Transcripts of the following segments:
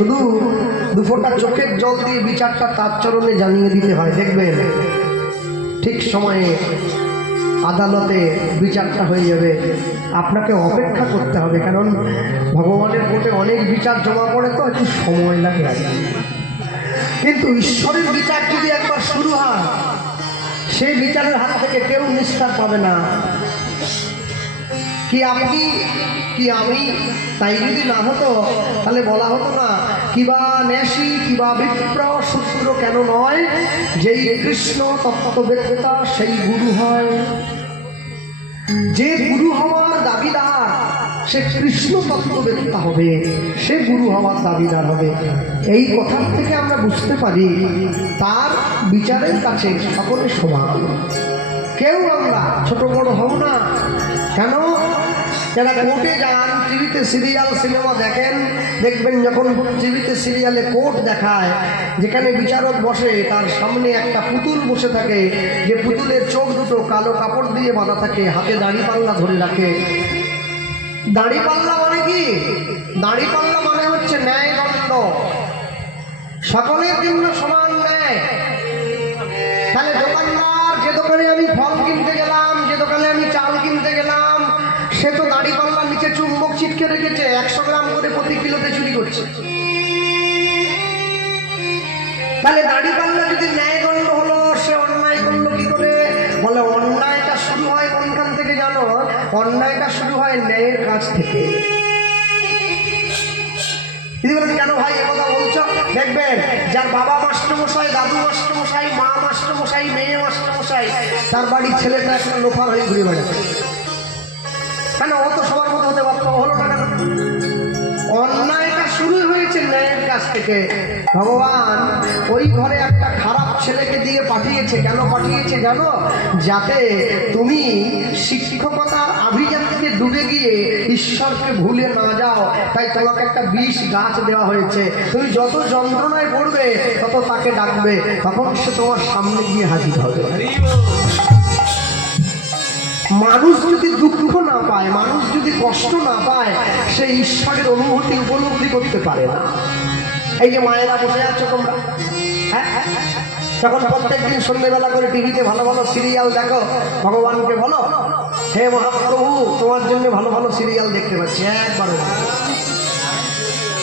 শুধু দুফোঁটা চোখের জল দিয়ে বিচারটা তার চরণে জানিয়ে দিতে হয়। দেখবেন ঠিক সময়ে আদালতে বিচারটা হয়ে যাবে। আপনাকে অপেক্ষা করতে হবে, কারণ ভগবানের কোর্টে অনেক বিচার জমা পড়ে, তো একটু সময় লাগে। কিন্তু ঈশ্বরের বিচার যদি একবার শুরু হয়, সেই বিচারের হাত থেকে কেউ নিস্তার পাবে না। কি আপনি কি আমি, তাই যদি না হতো তাহলে বলা হতো না কিবা নেশি কিবা বিপ্র শূদ্র কেন নয়, যেই কৃষ্ণ তত্ত্ববেত্তা সেই গুরু হয়। যে গুরু হওয়ার দাবিদার সে কৃষ্ণ তত্ত্ববেত্তা হবে, সে গুরু হওয়ার দাবিদার হবে। এই কথা থেকে আমরা বুঝতে পারি তার বিচারের কাছে সকলে সমান। কেউ আমরা ছোট বড় হব না। কেন? যারা কোর্টে যান, টিভিতে সিরিয়াল সিনেমা দেখেন, দেখবেন যখন টিভিতে সিরিয়ালে কোর্ট দেখায়, যেখানে বিচারক বসে তার সামনে একটা পুতুল বসে থাকে, যে পুতুলের চোখ দুটো কালো কাপড় দিয়ে বাঁধা থাকে, হাতে দাড়িপাল্লা ধরে রাখে। দাড়িপাল্লা মানে কি? দাড়িপাল্লা মানে হচ্ছে ন্যায়দণ্ড, সকলের জন্য সমান ন্যায়। তাহলে দোকানদার, যে দোকানে আমি ফল কিনতে গেলাম, যে দোকানে আমি চাল কিনতে গেলাম, সে তো দাড়িপাল্লার নিচে চুম্বক ছিটকে রেখেছে, 100 গ্রাম করে প্রতি কিলোতে চুরি করছে। তাহলে দাড়িপাল্লা যদি ন্যায়দণ্ড হলো, সে অন্যায় করলো কি করে? বলে অন্যায়টা শুরু হয় কোনখান থেকে জানো? অন্যায়টা শুরু হয় ন্যায়ের কাছ থেকে। কেন ভাই একথা বলছো? দেখবেন যার বাবা মাস্টারমশাই, দাদু মাস্টারমশাই, মা মাস্টারমশাই, মেয়ে মাস্টারমশাই, তার বাড়ির ছেলেটা একটা লোফার হয়ে ঘুরে বেড়াচ্ছে। কেন? ও তো সবার মতো হতে পারত, হলো না কেন? অন্যায়টা শুরু হয়েছে ন্যায়ের কাছ থেকে। ভগবান ওই ঘরে একটা খারাপ ছেলেকে দিয়ে পাঠিয়েছে। কেন পাঠিয়েছে জানো? যাতে তুমি শিক্ষকতার আভিজাত্যে ডুবে গিয়ে ঈশ্বরকে ভুলে না যাও। তাই তোমাকে একটা বিষ গাছ দেওয়া হয়েছে। তুমি যত যন্ত্রণায় পড়বে তত তাকে ডাকবে, তখন সে তোমার সামনে গিয়ে হাজির হবে। মানুষ যদি দুঃখ না পায়, মানুষ যদি কষ্ট না পায়, সে ঈশ্বরের অনুভূতি উপলব্ধি করতে পারে না। এই যে মায়েরা বসে আছো তোমরা, হ্যাঁ, তখন প্রত্যেকদিন সন্ধ্যেবেলা করে টিভিতে ভালো ভালো সিরিয়াল দেখো, ভগবানকে বলো হে মহাপ্রভু তোমার জন্য ভালো ভালো সিরিয়াল দেখতে পাচ্ছি একবারে।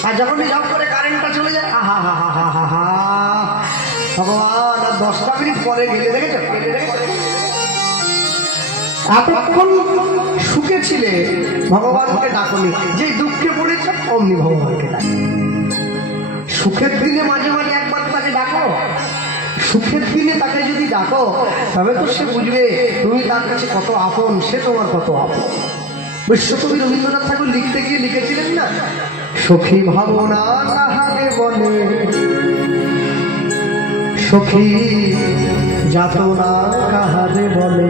আর যখনই জব করে কারেন্টটা চলে যায়, আহা হা হা হা হা হা, ভগবান আর 10টা মিনিট পরে গেলে দেখেছো, এতক্ষণ সুখে ছিলে ভগবানকে ডাকনি, যেই দুঃখে পড়েছে অমনি ভগবানকে ডাকো। সুখের দিনে মাঝে মাঝে একবার তাকে ডাকো। সুখের দিনে তাকে যদি ডাকো তবে তো সে বুঝবে তুমি তার কাছে কত আপন, সে তোমার কত আপন। বিশ্বকবি রবীন্দ্রনাথ ঠাকুর লিখতে গিয়ে লিখেছিলেন না, সখী ভাবনা কাহাকে বলে, সখী যাতনা কাহারে বলে।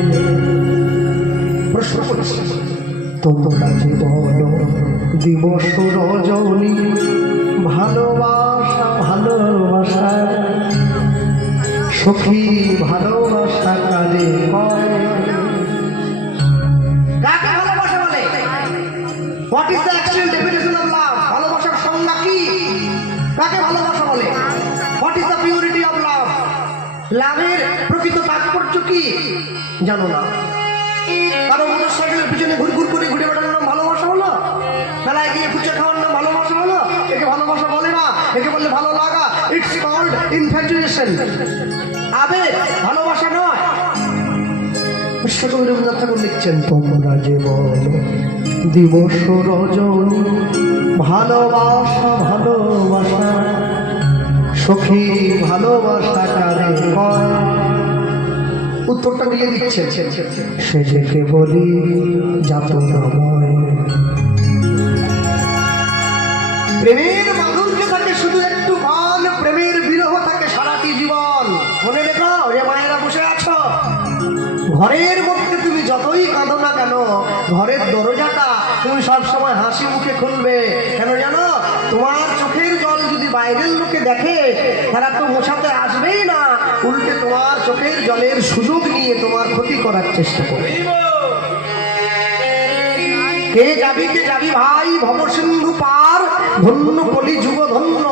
প্রশ্ন করছি, তোমরা যে বলো দিবস রজনী, ভালোবাসা ভালোবাসা, সখী ভালোবাসা কারে কয়? কাকে ভালোবাসা বলে? What is the actual definition of love? ভালোবাসার সংজ্ঞা কি? কাকে ভালোবাসা বলে? What is the purity of love? লাভের প্রকৃত তাৎপর্য কি জানো না? কারো মোটরসাইকেলের পিছনে ঘুরঘুর করে ঘুরে বেড়ানোর নাম ভালোবাসা হলো? মেলায় গিয়ে ফুচকা খাওয়ার নাম ভালোবাসা হলো? একে ভালোবাসা বলে না, একে বললে ভালো লাগা। It's called infatuation. আবেগ, ভালোবাসা নয়। বিশ্বকবি রবীন্দ্রনাথ ঠাকুর লিখছেন, তোমরা যে বলো দিবস রজনী, ভালোবাসা ভালোবাসা, সখী ভালোবাসা কারে কয়? উত্তরটা দিয়ে দিচ্ছে, সে যেকে বলি যাতনাময়। প্রেমের মাধুর্য থাকে শুধু একটু ক্ষণ, প্রেমের বিরহ থাকে সারাটি জীবন। মনে রেখো যে মায়েরা বসে আছো, ঘরের মধ্যে তুমি যতই কাঁদো না কেন, ঘরের দরজাটা তুমি সবসময় হাসি মুখে খুলবে। কেন জানো? তোমার চোখের জল যদি বাইরের লোকে দেখে, তারা তো মোছাতে আসবেই না, উল্টে তোমার চোখের জলের সুযোগ নিয়ে তোমার ক্ষতি করার চেষ্টা করবে। কে যাবি ভাই ভবসিন্ধু পার, ধন্য কলি যুগ ধন্য,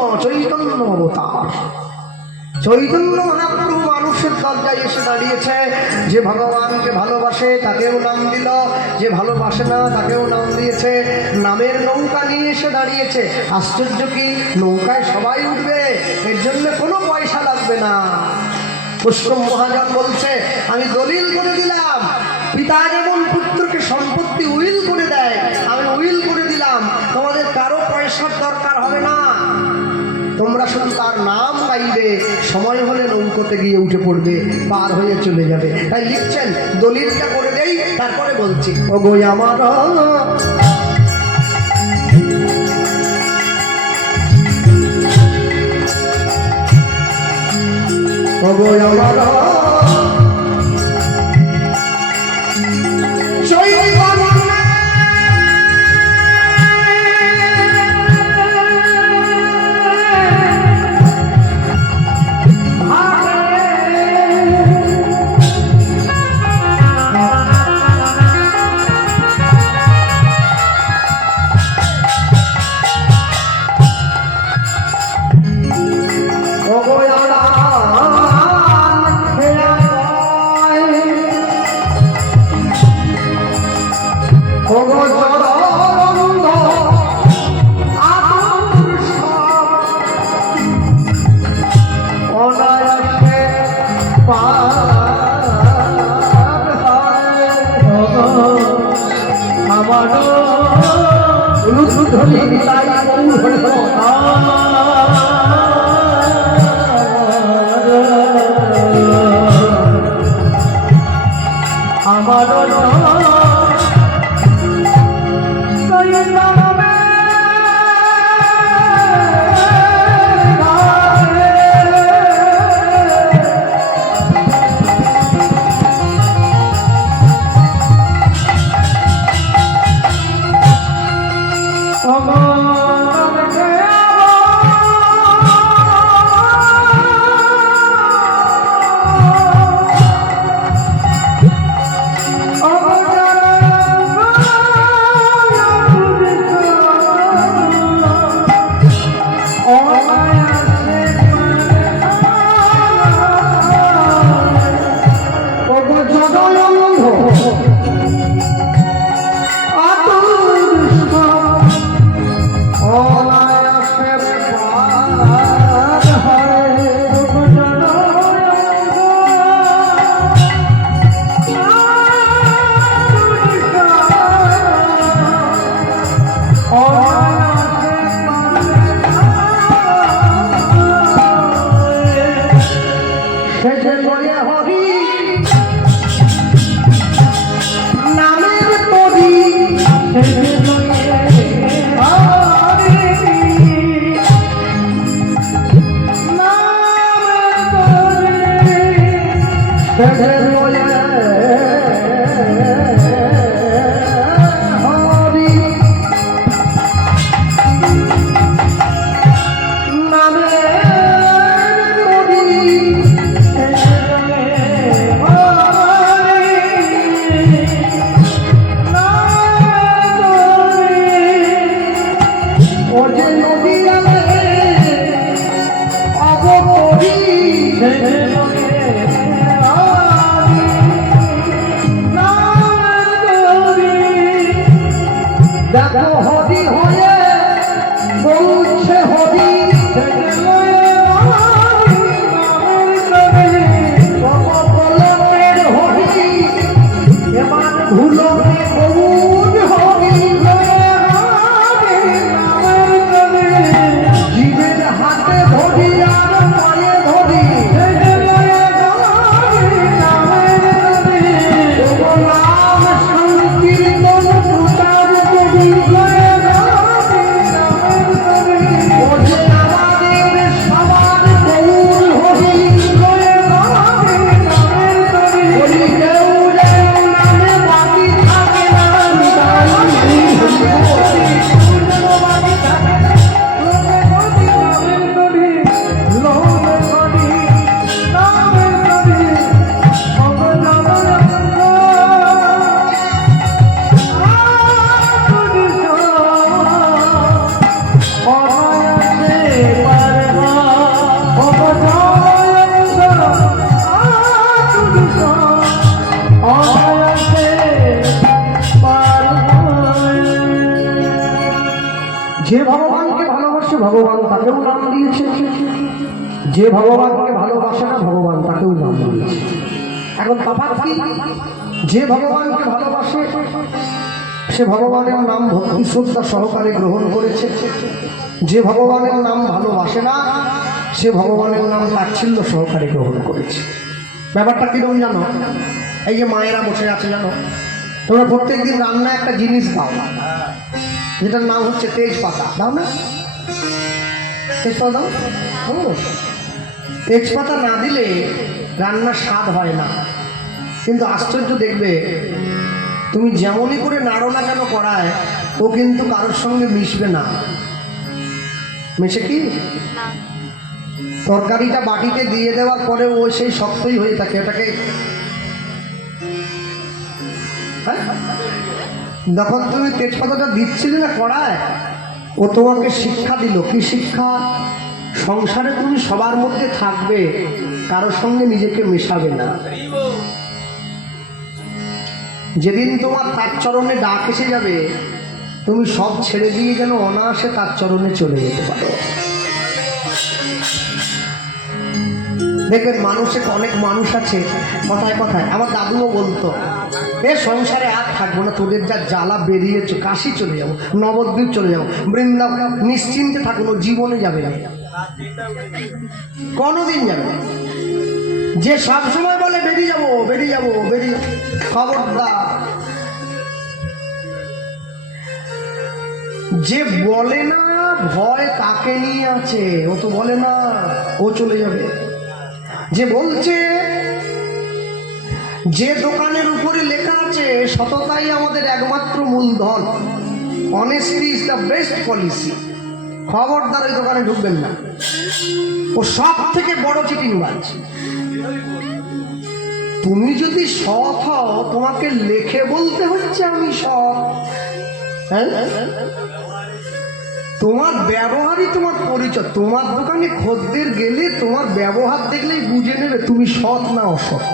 চৈতন্য মহাপ্রভু মানুষের দরজায় এসে দাঁড়িয়েছে। যে ভগবানকে ভালোবাসে তাকেও নাম দিল, যে ভালোবাসে না তাকেও নাম দিয়েছে। নামের নৌকা নিয়ে এসে দাঁড়িয়েছে। আশ্চর্য কি, নৌকায় সবাই উঠবে, এর জন্য কোনো পয়সা লাগবে না। পুষ্কর মহাজন বলছে, আমি দলিল করে দিলাম, পিতা যেমন পুত্রকে সম্পত্তি উইল করে দেয়, আমি উইল করে দিলাম, তোমাদের কারো পয়সার দরকার হবে না, তোমরা শুধু তার নাম গাইবে, সময় হলে নৌকোতে গিয়ে উঠে পড়বে, পার হয়ে চলে যাবে। তাই লিখছেন, দলিলটা করে দেই, তারপরে বলছি। ও গো আমার ও গো আমার ভগবান তাকেও নাম দিয়েছে, যে ভগবানকে ভালোবাসে না ভগবান তাকেও নাম দিয়েছে। এখন তফাৎ কি? যে ভগবানকে ভালোবাসে সে ভগবানের নাম ভক্তি শ্রদ্ধা সহকারে গ্রহণ করেছে, যে ভগবানের নাম ভালোবাসে না সে ভগবানের নাম তাচ্ছিল্য সহকারে গ্রহণ করেছে। ব্যাপারটা কিরকম জানো? এই যে মায়েরা বসে আছে জানো, তোমরা প্রত্যেক দিন রান্না একটা জিনিস দাও, যেটার নাম হচ্ছে তেজপাতা, দাও না? তেজপাতা দাও। তেজপাতা না দিলে রান্নার স্বাদ হয় না। কিন্তু আশ্চর্য দেখবে, তুমি যেমনই করে নাড়ো না কেন কড়ায়, ও কিন্তু কারোর সঙ্গে মিশবে না। মিশে কি? তরকারিটা বাটিতে দিয়ে দেওয়ার পরে ও সেই শক্তই হয়ে থাকে। ওটাকে যখন তুমি তেজপাতাটা দিচ্ছিলে না কড়ায়, ও তোমাকে শিক্ষা দিল। কি শিক্ষা? সংসারে তুমি সবার মধ্যে থাকবে, কারোর সঙ্গে নিজেকে মেশাবে না। যেদিন তোমার তার চরণে ডাক এসে যাবে, তুমি সব ছেড়ে দিয়ে যেন অনায়াসে তার চরণে চলে যেতে পারো। দেখবেন মানুষের অনেক মানুষ আছে কথায় কথায়, আমার দাদুও বলতো, এ সংসারে আর থাকবো না, তোদের যা জ্বালা বেরিয়েছে, কাশি চলে যাবো, নবদ্বীপ চলে যাবো, বৃন্দাবন, নিশ্চিন্তে থাকবো, জীবনে যাবে না, কোনোদিন যাবে না। যে সবসময় বলে বেরিয়ে যাবো বেরিয়ে যাবো বেরিয়ে, খবরদার। যে বলে না ভয় কাকে নিয়ে আছে, ও তো বলে না, ও চলে যাবে। যে বলছে, যে দোকানের উপরে লেখা আছে সততাই আমাদের একমাত্র মূলধন, honesty is the best policy, খবরদার ওই দোকানে ঢুকবেন না, ও সব থেকে বড় চিটিংবাজ। তুমি যদি সৎ হও, তোমাকে লেখে বলতে হচ্ছে আমি সৎ। হ্যাঁ, তোমার ব্যবহারই তোমার পরিচয়। তোমার দোকানে খদ্দের গেলে তোমার ব্যবহার দেখলেই বুঝে নেবে তুমি সৎ না অসৎ।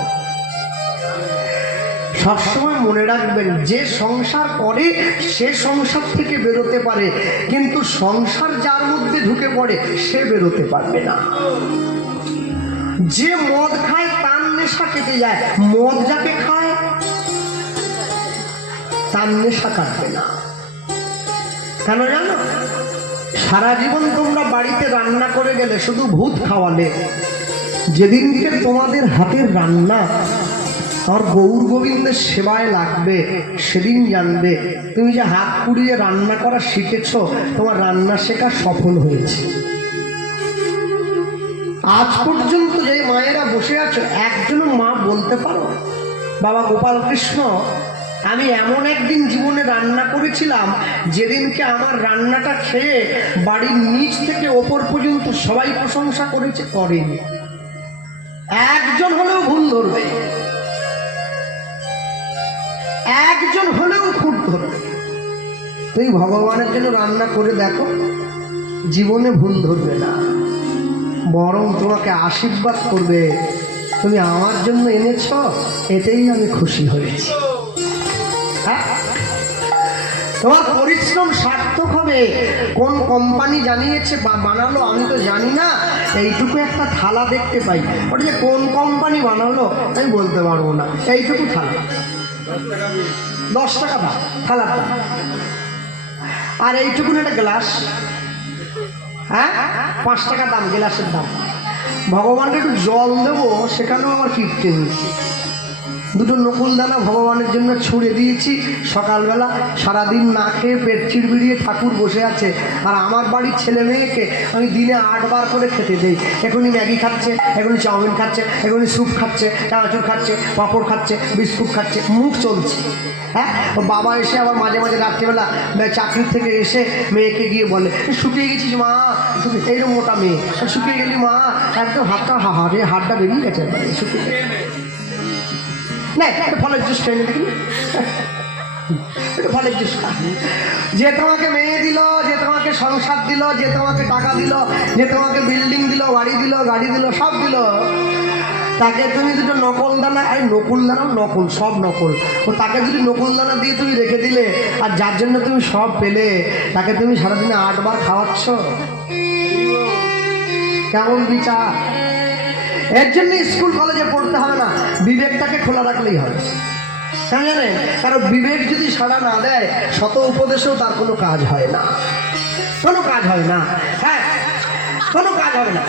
সবসময় মনে রাখবেন, যে সংসার করে সে সংসার থেকে বেরোতে পারে, কিন্তু সংসার যার মধ্যে ঢুকে পড়ে সে বেরোতে পারবে না। যে মদ খায় তার নেশা কেটে যায়, মদ যাকে খায় তার নেশা কাটবে না। কেন জানো? সারা জীবন তোমরা বাড়িতে রান্না করে গেলে, শুধু ভূত খাওয়ালে, যেদিনকে তোমাদের হাতের রান্না আর গৌর গোবিন্দের সেবায় লাগবে, সেদিন জানবে তুমি যে হাত পুড়িয়ে রান্না করা শিখেছ, তোমার রান্না শেখা সফল হয়েছে। আজ পর্যন্ত যে মায়েরা বসে আছো, একজন মা বলতে পারো, বাবা গোপাল কৃষ্ণ, আমি এমন একদিন জীবনে রান্না করেছিলাম, যেদিনকে আমার রান্নাটা খেয়ে বাড়ির নিচ থেকে ওপর পর্যন্ত সবাই প্রশংসা করেছে? করেনি। একজন হলেও ভুল ধরবে, একজন হলেও খুঁত ধরবে। তুই ভগবানের জন্য রান্না করে দেখো, জীবনে ভুল ধরবে না, বরং তোমাকে আশীর্বাদ করবে, তুমি আমার জন্য এনেছ, এতেই আমি খুশি হয়েছি। হ্যাঁ, তোমার পরিশ্রম সার্থক হবে। কোন কোম্পানি জানিয়েছে বা বানালো আমি তো জানি না, এইটুকু একটা থালা দেখতে পাই, ওটা যে কোন কোম্পানি বানালো আমি বলতে পারবো না। এইটুকু থালা 10 টাকা দাম থালাটা, আর এইটুকু একটা গ্লাস, হ্যাঁ 5 টাকা দাম গ্লাসের দাম। ভগবানকে একটু জল দেবো, সেখানেও আমার কীর্তি। দুটো নকুল দানা ভগবানের জন্য ছুঁড়ে দিয়েছি সকালবেলা, সারাদিন না খেয়ে পেট চিড়বিড়িয়ে ঠাকুর বসে আছে, আর আমার বাড়ির ছেলে মেয়েকে আমি দিনে 8 বার করে খেতে দেই। এখনই ম্যাগি খাচ্ছে, এখনই চাউমিন খাচ্ছে, এখনই স্যুপ খাচ্ছে, চানাচুর খাচ্ছে, পাঁপড় খাচ্ছে, বিস্কুট খাচ্ছে, মুখ চলছে। হ্যাঁ, বাবা এসে আবার মাঝে মাঝে রাত্রিবেলা চাকরির থেকে এসে মেয়েকে গিয়ে বলে, শুকিয়ে গেছিস মা, এইরকম মোটা মেয়ে, শুকিয়ে গেলি মা, একদম হাতটা হাড়টা বেরিয়ে গেছে, শুকিয়ে গেছে। না, একটা ফলের জুস খেয়ে দেখি, একটা ফলের জুস খা। যে তোমাকে মেয়ে দিল, যে তোমাকে সংসার দিল, যে তোমাকে টাকা দিল, যে তোমাকে বিল্ডিং দিল, বাড়ি দিল, গাড়ি দিল, সব দিল, তাকে তুমি দুটো নকল দানা, এই নকুল দানাও নকল, সব নকল, ও তাকে যদি নকুল দানা দিয়ে তুমি রেখে দিলে, আর যার জন্য তুমি সব পেলে, তাকে তুমি সারাদিনে 8 বার খাওয়াচ্ছ, কেমন বিচার? এর জন্য স্কুল কলেজে পড়তে হবে না, বিবেকটাকে খোলা রাখলেই হবে। হ্যাঁ জানেন, কারণ বিবেক যদি সাড়া না দেয় শত উপদেশেও তার কোনো কাজ হয় না, কোনো কাজ হয় না। হ্যাঁ, কোনো কাজ হবে না,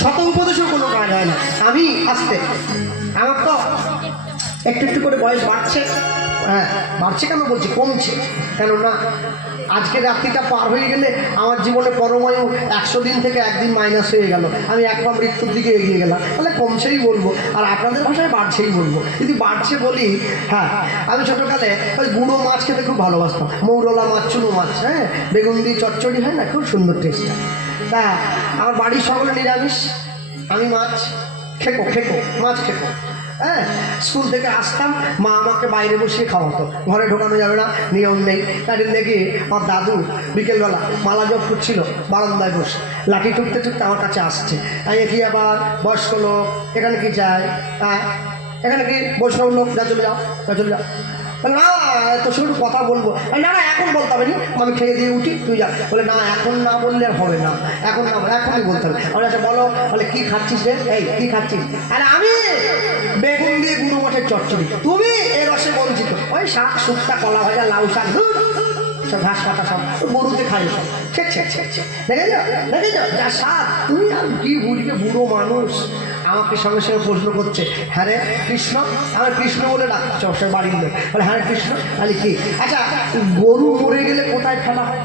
শত উপদেশেও কোনো কাজ হয় না। আমি আসতে আমার তো একটু একটু করে বয়স বাড়ছে। হ্যাঁ, বাড়ছে কেন বলছি, কমছে। কেননা আজকে রাত্রিটা পার হয়ে গেলে আমার জীবনে পরমায়ু 100 দিন থেকে একদিন মাইনাস হয়ে গেল, আমি এক পা মৃত্যুর দিকে এগিয়ে গেলাম, তাহলে কমছেই বলবো। আর আপনাদের ভাষায় বাড়ছেই বলবো। যদি বাড়ছে বলি, হ্যাঁ, আমি ছোটোকালে ওই গুঁড়ো মাছ খেতে খুব ভালোবাসতাম। মৌরলা মাছ, চুনো মাছ, হ্যাঁ, বেগুন দিয়ে চচ্চড়ি হয় না, খুব সুন্দর টেস্ট। তা আমার বাড়ির সকলে নিরামিষ, আমি মাছ খেকো মাছ খেকো। হ্যাঁ, স্কুল থেকে আসতাম, মা আমাকে বাইরে বসিয়ে খাওয়াতো, ঘরে ঢোকানো যাবে না, নিয়ম নেই। তাই দেখি আমার দাদু বিকেলবেলা মালা জপ করছিল বারান্দায় বসে, লাঠি ঠুকতে ঠুকতে আমার কাছে আসছে। আমি কি আবার বয়স্ক লোক, এখানে কি চাই? হ্যাঁ, এখানে কি বৈষ্ণব লোক, যা চলে যাও, যা চলে যাও। না, তোর সঙ্গে কথা বলবো। না না, এখন বলতে হবে না, আমি খেয়ে দিয়ে উঠি, তুই যা। বলে না, এখন না বললে আর হবে না, এখন না, এখনই বলতে হবে। আমি আচ্ছা বলো, বলে কি খাচ্ছিস রে? এই কি খাচ্ছিস? আরে আমি বেগুন দিয়ে গুঁড়ো মাছের চচ্চড়ি। তুমি এ রসে বঞ্চিত, ওই শাক শুক্তা, কলা ভাজা, লাউ শাক, সব ঘাস পাতা, সব গরুতে খাই সব। দেখে যাও যা স্বাদ। তুমি আর কি বুঝবে, বুড়ো মানুষ। আমাকে সঙ্গে সঙ্গে প্রশ্ন করছে, হ্যাঁ রে কৃষ্ণ? আমার কৃষ্ণ বলে ডাকছে সে বাড়ির লোক। বলে হ্যাঁ কৃষ্ণ। তাহলে কি? আচ্ছা, গরু মরে গেলে কোথায় ফেলা হয়?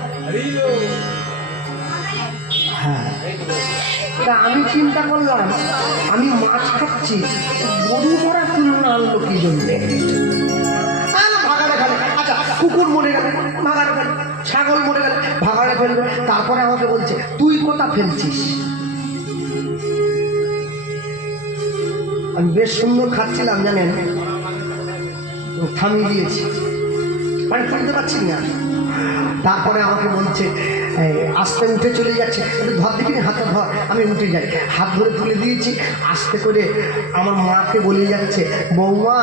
হ্যাঁ, তা আমি চিন্তা করলাম, আমি মাছ খাচ্ছি, গরু মরা তুলনা আনলো কি জন্যে? ভাগাড়ে ফেলে। আচ্ছা, কুকুর মরে গেলে ভাগাড়ে ফেলে, ছাগল মরে গেলে ভাগাড়ে ফেলবে। তারপরে আমাকে বলছে, তুই কোথা ফেলছিস? আমি বেশ সুন্দর খাচ্ছিলাম জানেন, থামিয়ে দিয়েছি, মানে ফেলতে পারছি না। তারপরে আমাকে বলছে, আস্তে উঠে চলে যাচ্ছে, ধর দেখিনি, হাতটা ধর। আমি উঠে যাই, হাত ধরে তুলে দিয়েছি, আস্তে করে আমার মাকে বলে যাচ্ছে, বৌমা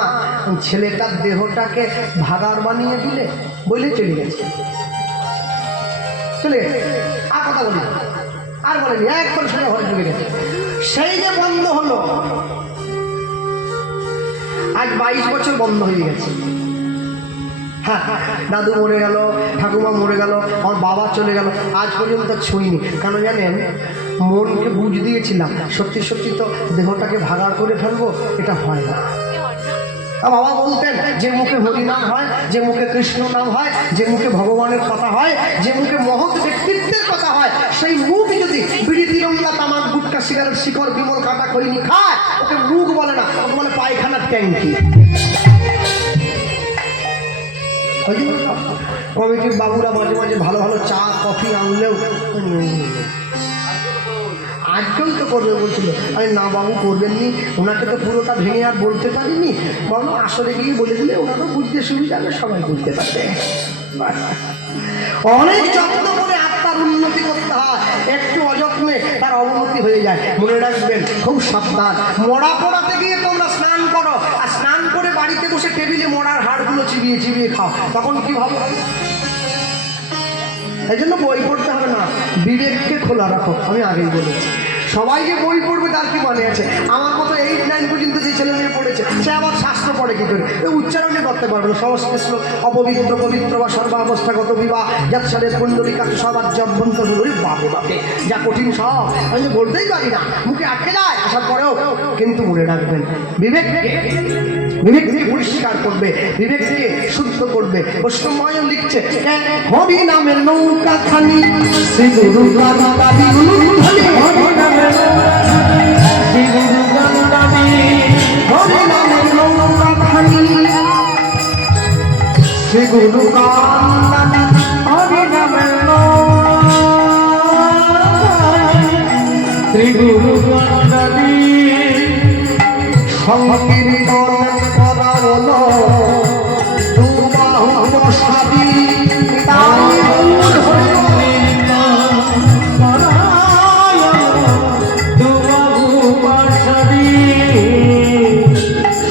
ছেলেটার দেহটাকে ভাগাড় বানিয়ে দিলে, বলে চলে গেছে। চলে গেছে, আর কথা বলি, আর বলেনি, একবার শুনে ঘরে ঢুকে গেছে। সেই যে বন্ধ হলো, আজ 22 বছর বন্ধ হয়ে গেছে। হ্যাঁ, দাদু মরে গেল, ঠাকুমা মরে গেল, আমার বাবা চলে গেল, আজ পর্যন্ত ছুঁইনি। কেন জানেন? মনকে বুঝ দিয়েছিলাম, সত্যি সত্যি তো দেহটাকে ভাগাড় করে ফেলবো, এটা হয় না। বাবা বলতেন, যে মুখে হরি নাম হয়, যে মুখে কৃষ্ণ নাম হয়, যে মুখে ভগবানের কথা হয়, যে মুখে মহৎ ব্যক্তিত্বের কথা হয়, সেই মুখ যদি বিড়ি, তিরঙ্গা, তামাক, গুটকা, সিগারেট, শিকড়, বিমল, কাটা, খৈনি খায়, ওকে মুখ বলে না, ওকে বলে পায়খানার ট্যাঙ্কি। কমিটির বাবুরা মাঝে মাঝে ভালো ভালো চা কফি আনলেও আজকেও তো করবে বলছিল। আমি না বাবু করবেননি, ওনাকে তো পুরোটা ভেঙে আর বলতে পারিনি, বরং আসলে গিয়ে বলে দিলে ওনারও বুঝতে সুবিধা হবে, সবাই বুঝতে পারবে। অনেক যত্ন করে আত্মার উন্নতি করতে হয়, একটু অযত্নে তার অবনতি হয়ে যায়। মনে রাখবেন, খুব সাবধান। মরা পড়াতে গিয়ে তোমরা স্নান করো, আর স্নান করে বাড়িতে বসে টেবিলে মরার হাড়গুলো চিবিয়ে চিবিয়ে খাও, তখন কি ভালো? এই জন্য বই পড়তে হবে না, বিবেককে খোলা রাখো। আমি আগেই বলেছি, সবাই যে বই পড়বে তার কি মানে আছে? আমার মতো 8, 9 পর্যন্ত যে ছেলে মেয়ে পড়েছে, সে আবার শাস্ত্র পড়ে কি করে? উচ্চারণে করতে পারবে না। সমস্ত শ্লোক অপবিত্র, পবিত্র বা সর্বাবস্থাগত বিবাহ, যাত্রাদের কুণ্ডলিকা সবার অভ্যন্তর হল বাপে বাপে, যা কঠিন সব আমি তো বলতেই পারি না, মুখে আটকে যায় আসার পরেও। কিন্তু মনে রাখবেন, বিবেককে পরিষ্কার করবে, বিবেককে শুদ্ধ করবে। বৈষ্ণবময় লিখছে, হরি নামের নৌকা খানি, শ্রী গুরু গান্ধারী, হরি নামের নৌকা খানি, শ্রী গুরু গান্ধারী, হরি নামের শ্রী গুরু গান্ধারী, সংকীর্তন করা হলো দুবাহু প্রসাদী,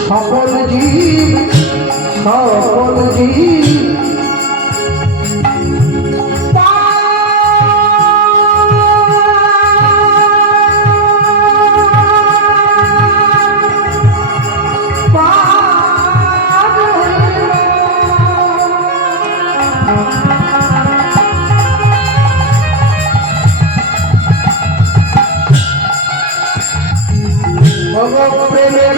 সকল জীব প্রেমের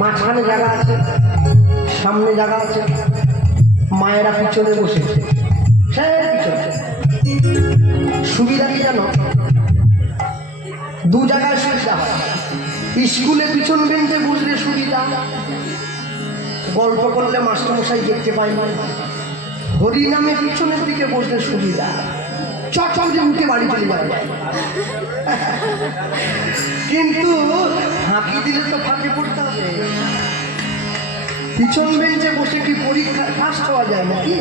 মাঝখানে জায়গা আছে, সামনে জায়গা আছে, মায়েরা পিছনে বসে সুবিধা কি জানো? দু জায়গায় সুবিধা হয়। স্কুলে পিছন বেঞ্চে বসলে সুবিধা, গল্প করলে মাস্টারমশাই দেখতে পায় না। হরিনামে পিছনের দিকে বসলে সুবিধা, চট যে উঠে বাড়ি চলে যাবে। কিন্তু ফাঁকি দিলে তো ফাঁকি পড়তে হবে। পিছন বেঞ্চে বসে কি পরীক্ষা ফার্স্ট হওয়া যায় নাকি?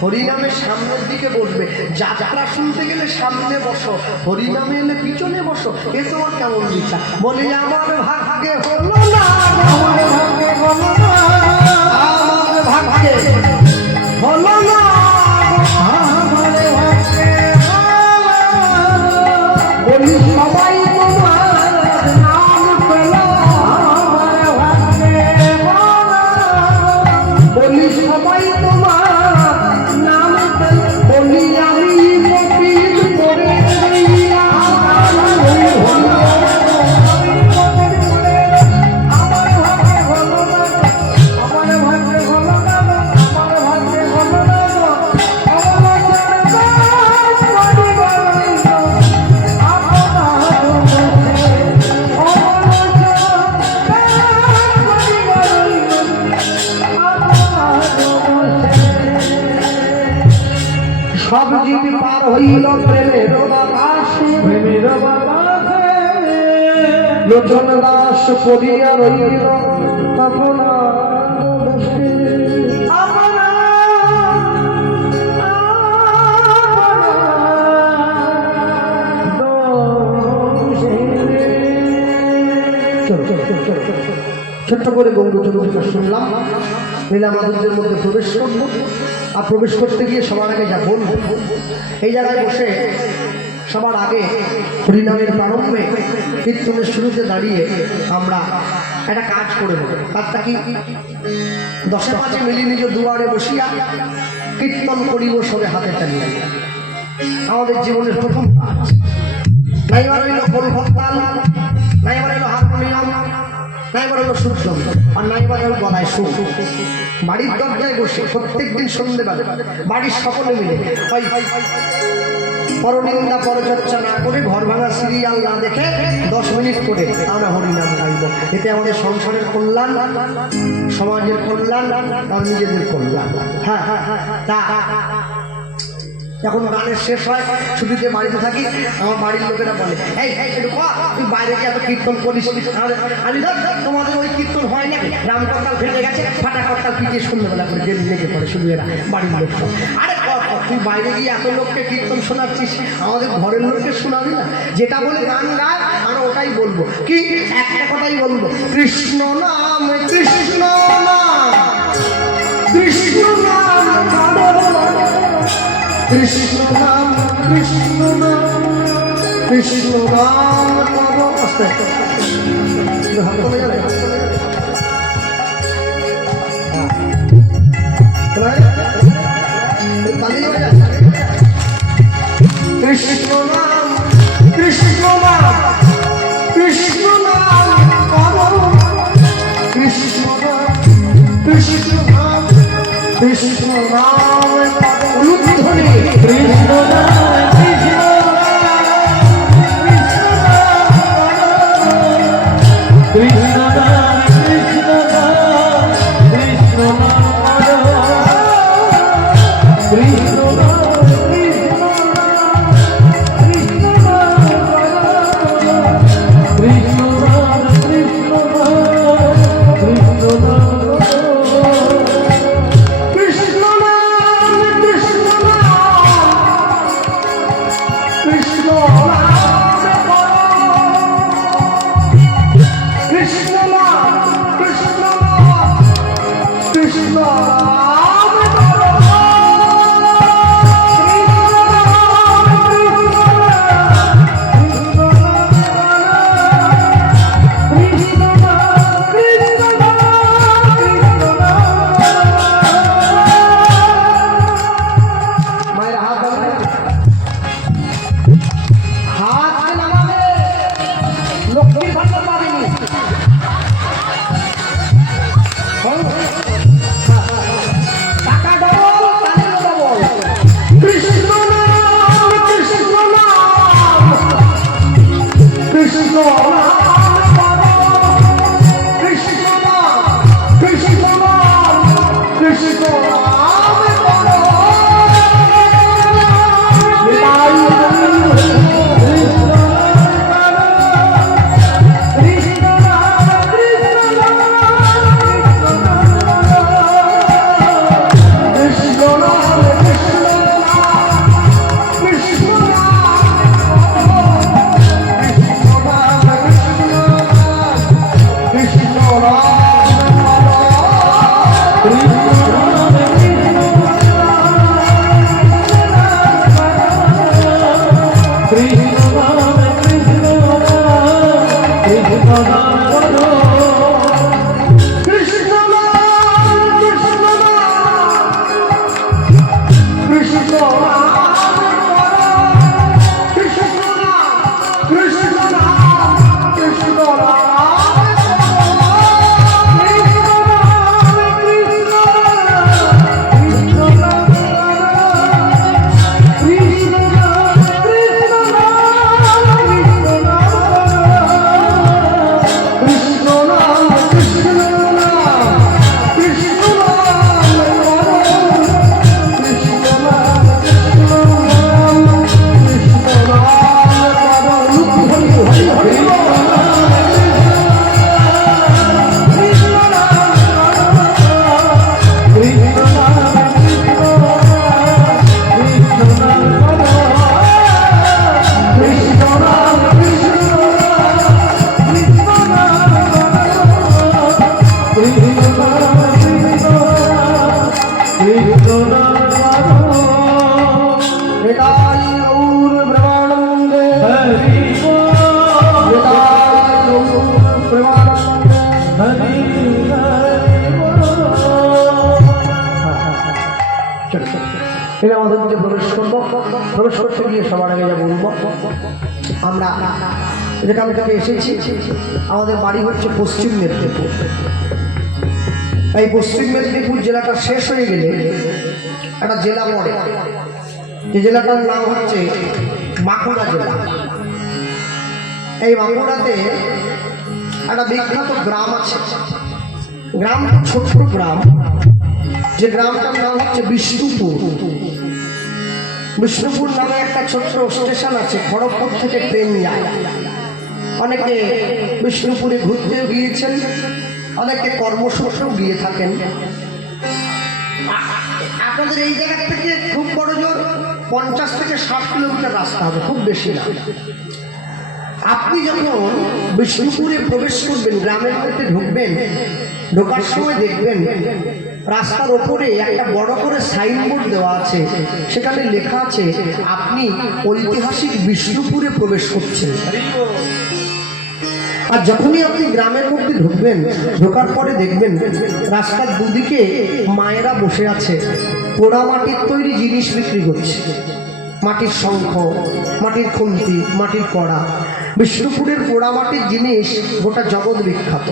হরিনামের সামনের দিকে বসবে, যাত্রা শুনতে গেলে সামনে বসো, হরিনামে এলে পিছনে বসো। এ তোমার কেমন বিচার? বলি আমার ভাগ্যে হলো না, আমার ভাগ্যে হলো না, আমার ভাগ্যে হলো না, আমার ভাগ্যে বলি সবাই তোমার নাম পেল, আমার ভাগ্যে বলি সবাই তোমার নাম পেল, বলি আমি মতির করে সব জীবী পার হইল প্রেমের বাতাসে, প্রেমের বাতাসে লোচন দাস পড়িয়া রইল আপনার দোষে। ছোট্ট করে গঙ্গোচরণটা শুনলাম, লীলামাধুর্যের মধ্যে প্রবেশ করব। আর প্রবেশ করতে গিয়ে সবার আগে যা বলব, এই জায়গায় বসে সবার আগে হরিনামের প্রারম্ভে কীর্তনের শুরুতে দাঁড়িয়ে আমরা একটা কাজ করে দেবো। কাজটা কি? 10-5 মিলি নিজ দুয়ারে বসিয়া কীর্তন করিব সবে হাতে চালিয়ে। আমাদের জীবনের প্রথম কাজ। নাইবার হইল খোল ভক্তাল, নাইবার হইল হারমোনিয়াম, নাইবার হলো সূর্য, আর নাইবার হলো গলায় সুর। বাড়ির দরজায় বসে প্রত্যেকদিন সন্ধ্যেবেলা বাড়ির সকলে মিলে পরনিন্দা পরচর্চা না করে, ঘর ভাঙা সিরিয়াল না দেখে 10 মিনিট করে আমরা হরিনাম গাইব। এতে আমাদের সংসারের কল্যাণ, সমাজের কল্যাণ, আর নিজেদের কল্যাণ। হ্যাঁ হ্যাঁ হ্যাঁ। তা যখন গানের শেষ হয়, ছুটিতে বাড়িতে থাকি, আমার বাড়ির লোকেরা বলে, এই তুই বাইরে গিয়ে এত কীর্তন করিস। আমি ধর তোমাদের ওই কীর্তন হয় নাকি? রাম করতাল ফেটে গেছে, ফাটা করতাল পিটিয়ে সন্ধ্যেবেলা করে গেলি লেগে পড়ে শুধু এরা বাড়ির লোক। আরে তুই বাইরে গিয়ে এত লোককে কীর্তন শোনাচ্ছিস, আমাদের ঘরের লোককে শোনাবি না? যেটা বলে গান গায় আমরা ওটাই বলবো। কি? একটা কথাই বলবো, কৃষ্ণ নাম, কৃষ্ণ নাম, কৃষ্ণ নাম, কৃষ্ণ নাম, কৃষ্ণ নাম, কৃষ্ণ নাম। কৃষ্ণ নাম কৃষ্ণ নাম কৃষ্ণ নাম করো কৃষ্ণ নাম কৃষ্ণ নাম কৃষ্ণ নাম লুপ্তনি কৃষ্ণ নাম কৃষ্ণ নাম কৃষ্ণ নাম কৃষ্ণ নাম কৃষ্ণ নাম প্রবেশ করতে গিয়ে সবার আগে যা বলবো, আমরা যেখান থেকে এসেছি আমাদের বাড়ি হচ্ছে পশ্চিম মেদিনীপুর। এই পশ্চিম মেদিনীপুর জেলাটা শেষ হয়ে গেলে একটা জেলা পড়ে, যে জেলাটার নাম হচ্ছে বাঁকুড়া জেলা। এই বাঁকুড়াতে একটা বিখ্যাত গ্রাম আছে, গ্রামটা ছোট্ট গ্রাম, যে গ্রামটার নাম হচ্ছে বিষ্ণুপুর। বিষ্ণুপুর নামে একটা ছোট্ট স্টেশন আছে, খড়গপুর থেকে ট্রেন যায়। অনেকে বিষ্ণুপুরে ঘুরতেও গিয়েছেন, অনেকে কর্মসূত্রেও গিয়ে থাকেন। আপনাদের এই জায়গা থেকে খুব বড় জোর 50 থেকে 60 কিলোমিটার রাস্তা হবে, খুব বেশি না। আপনি যখন বিষ্ণুপুরে প্রবেশ করবেন, গ্রামের মধ্যে ঢুকবেন, ঢোকার সময় দেখবেন রাস্তার ওপরে একটা বড় করে সাইনবোর্ড দেওয়া আছে, সেখানে লেখা আছে আপনি ঐতিহাসিক বিষ্ণুপুরে প্রবেশ করছেন। আর যখনই আপনি গ্রামের মধ্যে ঢুকবেন, ঢোকার পরে দেখবেন রাস্তার দুদিকে মায়েরা বসে আছে, পোড়া মাটির তৈরি জিনিস বিক্রি করছে। মাটির শঙ্খ, মাটির খুন্তি, মাটির কড়া। বিষ্ণুপুরের পোড়ামাটির জিনিস গোটা জগৎ বিখ্যাত।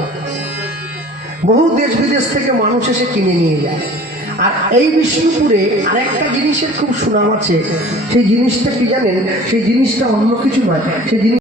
বহু দেশ বিদেশ থেকে মানুষ এসে কিনে নিয়ে যায়। আর এই বিষ্ণুপুরে আরেকটা জিনিসের খুব সুনাম আছে। সেই জিনিসটা কি জানেন? সেই জিনিসটা অন্য কিছু নয়, সেই জিনিস